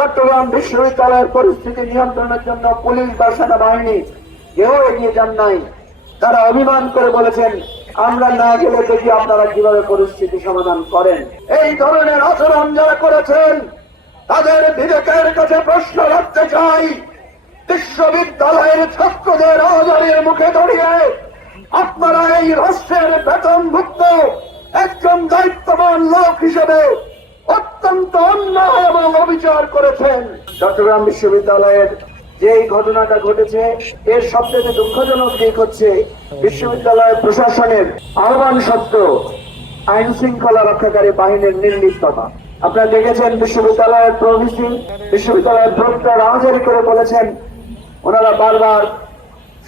চট্টগ্রাম বিশ্ববিদ্যালয়ের পরিস্থিতি নিয়ন্ত্রণের জন্য পুলিশ বা সেনাবাহিনী কেউ এগিয়ে যান নাই। তারা অভিমান করে বলেছেন, আমরা না গেলে দেখি আপনারা কিভাবে পরিস্থিতি সমাধান করেন। এই ধরনের আচরণ যারা করেছেন তাদের বিবেকের কাছে প্রশ্ন রাখতে চাই। বিশ্ববিদ্যালয়ের ছাত্রদের আওয়াজের মুখে দাঁড়িয়ে আপনারা এই রাষ্ট্রের বেতনভুক্ত একজন দায়িত্ববান লোক হিসেবে অত্যন্ত অন্যায় এবং অবিচার করেছেন। চট্টগ্রাম বিশ্ববিদ্যালয়ের যে ঘটনাটা ঘটেছে এর সবচেয়ে দুঃখজনক দিক হচ্ছে বিশ্ববিদ্যালয় প্রশাসনের আহ্বান সত্ত্বেও আইন শৃঙ্খলা রক্ষাকারী বাহিনীর নির্লিপ্ততা। আপনারা দেখেছেন বিশ্ববিদ্যালয়ের প্রভিসি, বিশ্ববিদ্যালয়ের প্রক্টর আওয়াজারি করে বলেছেন ওনারা বারবার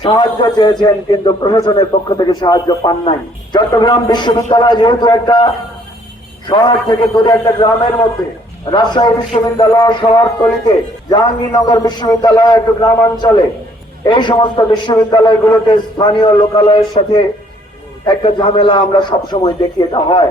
সাহায্য চেয়েছেন কিন্তু প্রশাসনের পক্ষ থেকে সাহায্য পান নাই। চট্টগ্রাম বিশ্ববিদ্যালয় যেহেতু একটা শহর থেকে দূরে একটা গ্রামের মধ্যে, রাজশাহী বিশ্ববিদ্যালয় শহরতলিতে, জাহাঙ্গীরনগর বিশ্ববিদ্যালয় একটু গ্রামাঞ্চলে, এই সমস্ত বিশ্ববিদ্যালয়গুলোতে স্থানীয় লোকালয়ের সাথে একটা ঝামেলা আমরা সবসময় দেখি। এটা হয়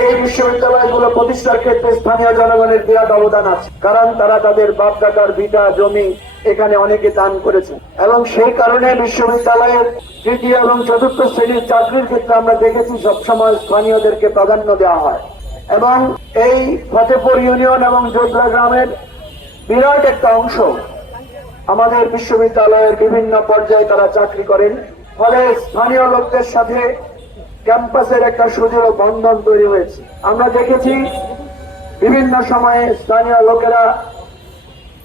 এই বিশ্ববিদ্যালয়গুলো প্রতিষ্ঠার ক্ষেত্রে স্থানীয় জনগণের বিরাট অবদান আছে, কারণ তারা তাদের বাপদাদার ভিটা জমি এখানে অনেকে দান করেছে এবং সেই কারণে বিশ্ববিদ্যালয়ের তৃতীয় এবং চতুর্থ শ্রেণীর চাকরির ক্ষেত্রে আমরা দেখেছি সবসময় স্থানীয়দেরকে প্রাধান্য দেওয়া হয়। এবং এই ফতেপুর ইউনিয়ন এবং জোবরা গ্রামের বিরাট একটা অংশ আমাদের বিশ্ববিদ্যালয়ের বিভিন্ন পর্যায়ে তারা চাকরি করেন, ফলে স্থানীয় লোকদের সাথে ক্যাম্পাসের একটা সুদৃঢ় বন্ধন তৈরি হয়েছে। আমরা দেখেছি বিভিন্ন সময়ে স্থানীয় লোকেরা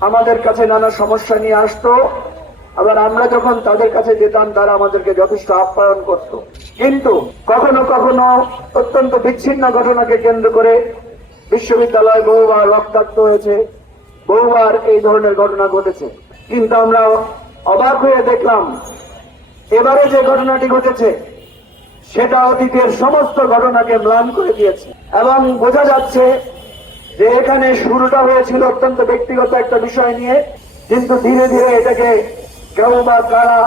আমাদের কাছে নানা সমস্যা নিয়ে আসতো, আবার আমরা যখন তাদের কাছে যেতাম তারা আমাদেরকে যথেষ্ট আপ্যায়ন করত। কিন্তু কখনো কখনো অত্যন্ত বিচ্ছিন্ন ঘটনাকে কেন্দ্র করে বিশ্ববিদ্যালয় বহুবার রক্তাক্ত হয়েছে, বহুবার এই ধরনের ঘটনা ঘটেছে। কিন্তু আমরা অবাক হয়ে দেখলাম এবারে যে ঘটনাটি ঘটেছে সেটা অতীতের সমস্ত ঘটনাকে ম্লান করে দিয়েছে এবং বোঝা যাচ্ছে যে এখানে শুরুটা হয়েছিল অত্যন্ত ব্যক্তিগত একটা বিষয় নিয়ে, কিন্তু ধীরে ধীরে এটাকে কেউ বা কারা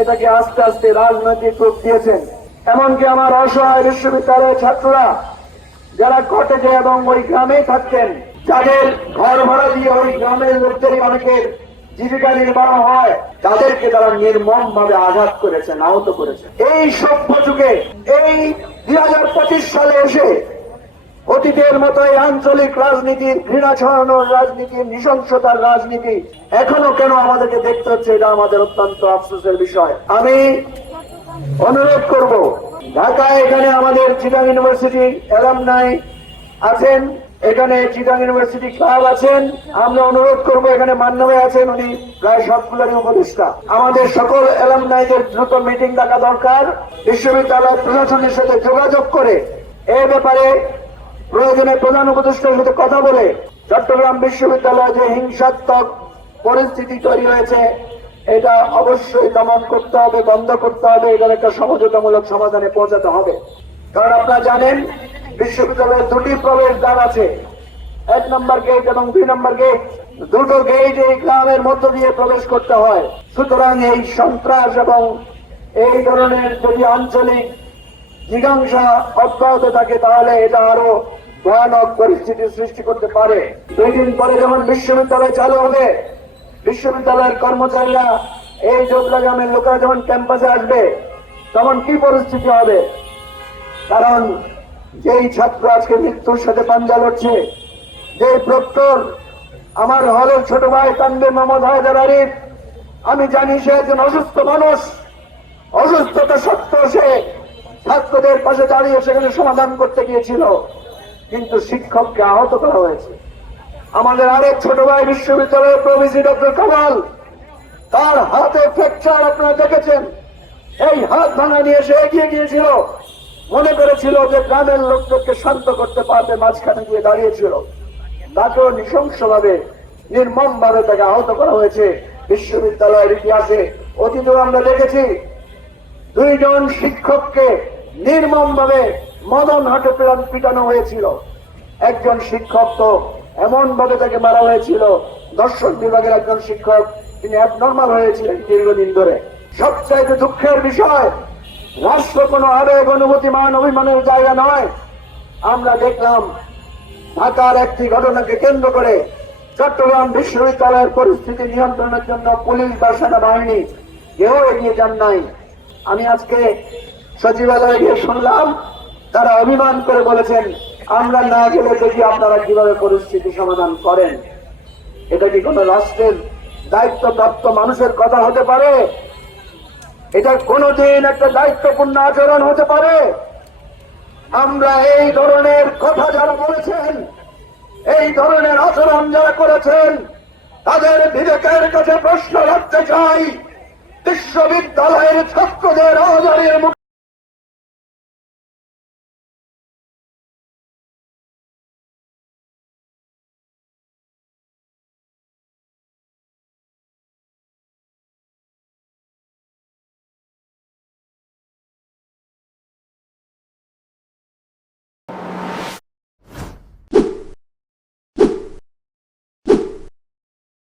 এটাকে আস্তে আস্তে রাজনৈতিক রূপ দিয়েছেন। এমনকি আমার অসহায় বিশ্ববিদ্যালয়ের ছাত্ররা যারা কটেজে এবং ওই গ্রামেই থাকতেন, যাদের ঘর ভাড়া দিয়ে ওই গ্রামের লোকদেরই অনেকের জীবিকা নির্বাহ হয়, তাদেরকে তারা নির্মম ভাবে আঘাত করেছেন, আহত করেছেন। এই সভ্য যুগে এই 2025 সালে এসে অতীতের মতো এই আঞ্চলিক রাজনীতির, ঘৃণা ছড়ানোর রাজনীতি, নৃশংসতার রাজনীতি এখনো কেন আমাদেরকে দেখতে হচ্ছে, এটা আমাদের অত্যন্ত আফসোসের বিষয়। আমি অনুরোধ করব, ঢাকায় এখানে আমাদের চিটাং ইউনিভার্সিটি অ্যালামনাই আছেন, এখানে চিটাং ইউনিভার্সিটি ক্লাব আছেন, আমরা অনুরোধ করব, এখানে মান্যবে আছেন, উনি প্রায় সবগুলোরই উপদেষ্টা। আমাদের সকল অ্যালামনাইদের দ্রুত মিটিং ডাকা দরকার, বিশ্ববিদ্যালয় প্রশাসনের সাথে যোগাযোগ করে এ ব্যাপারে প্রয়োজনে প্রধান উপদেষ্টার সাথে কথা বলে চট্টগ্রাম বিশ্ববিদ্যালয়ে যে হিংসাত্মক পরিস্থিতি তৈরি হয়েছে এটা অবশ্যই দমন করতে হবে, বন্ধ করতে হবে, এটার একটা সমঝোতামূলক সমাধানে পৌঁছাতে হবে। কারণ আপনারা জানেন বিশ্ববিদ্যালয়ের দুটি প্রবেশ দ্বার আছে, 1 নম্বর গেট এবং 2 নম্বর গেট, দুটো গেট এই গ্রামের মধ্য দিয়ে প্রবেশ করতে হয়। সুতরাং এই সন্ত্রাস এবং এই ধরনের যদি আঞ্চলিক জিজ্ঞাসা অব্যাহত থাকে তাহলে এটা আরো ভয়ানক পরিস্থিতির সৃষ্টি করতে পারে। 2 দিন পরে যখন বিশ্ববিদ্যালয় চালু হবে, বিশ্ববিদ্যালয়ের কর্মচারীরা এই জোবরা গ্রামের লোকেরা যখন ক্যাম্পাসে আসবে তখন কি পরিস্থিতি হবে? কারণ যেই ছাত্র আজকে মৃত্যুর সাথে পাঞ্জা লড়ছে, যে প্রক্টর আমার হলের ছোট ভাই তানভীর মোহাম্মদ হায়দার আরিফ, আমি জানি সে একজন অসুস্থ মানুষ, অসুস্থতা সত্ত্বেও সে ছাত্রদের পাশে দাঁড়িয়ে সেখানে সমাধান করতে গিয়েছিল, কিন্তু শিক্ষককে আহত করা হয়েছে। আমাদের আরেক ছোট ভাই বিশ্ববিদ্যালয়ের প্রভিসি ডক্টর কামাল, তার হাতে ফ্র্যাকচার আপনারা দেখেছেন, এই হাত ভাঙা নিয়ে সে এগিয়ে গিয়েছিল, মনে করেছিল যে গ্রামের লোকদেরকে শান্ত করতে পারবে, মাঝখানে গিয়ে দাঁড়িয়েছিল, তাকেও নৃশংসভাবে নির্মম ভাবে তাকে আহত করা হয়েছে। বিশ্ববিদ্যালয়ের ইতিহাসে অতীতেও আমরা দেখেছি 2 জন শিক্ষককে নির্মম ভাবে মদন হাটে পিটানো হয়েছিল। একজন শিক্ষক তো এমন ভাবে তাকে মারা হয়েছিল, দর্শন বিভাগের একজন শিক্ষক, তিনি অ্যাবনর্মাল হয়েছিলেন দীর্ঘদিন ধরে। সবচাইতে দুঃখের বিষয়, রাষ্ট্র কোনো আবেগ, অনুভূতি, মান অভিমানের জায়গা নয়। আমরা দেখলাম ঢাকার একটি ঘটনাকে কেন্দ্র করে চট্টগ্রাম বিশ্ববিদ্যালয়ের পরিস্থিতি নিয়ন্ত্রণের জন্য পুলিশ বা সেনাবাহিনী কেউ এগিয়ে যান নাই। আমি আজকে সচিবালয়ে গিয়ে শুনলাম তারা অভিমান করে বলেছেন আমরা না গেলে দেখি আপনারা কিভাবে পরিস্থিতি সমাধান করেন। এটা কি কোনো রাষ্ট্রের দায়িত্বপ্রাপ্ত মানুষের কথা হতে পারে? এটা কোনোদিন একটা দায়িত্বপূর্ণ আচরণ হতে পারে? আমরা এই ধরনের কথা যারা বলেছেন, এই ধরনের আচরণ যারা করেছেন, তাদের বিবেকের কাছে প্রশ্ন রাখতে চাই। বিশ্ববিদ্যালয়ের ছাত্রদের আহ্বানের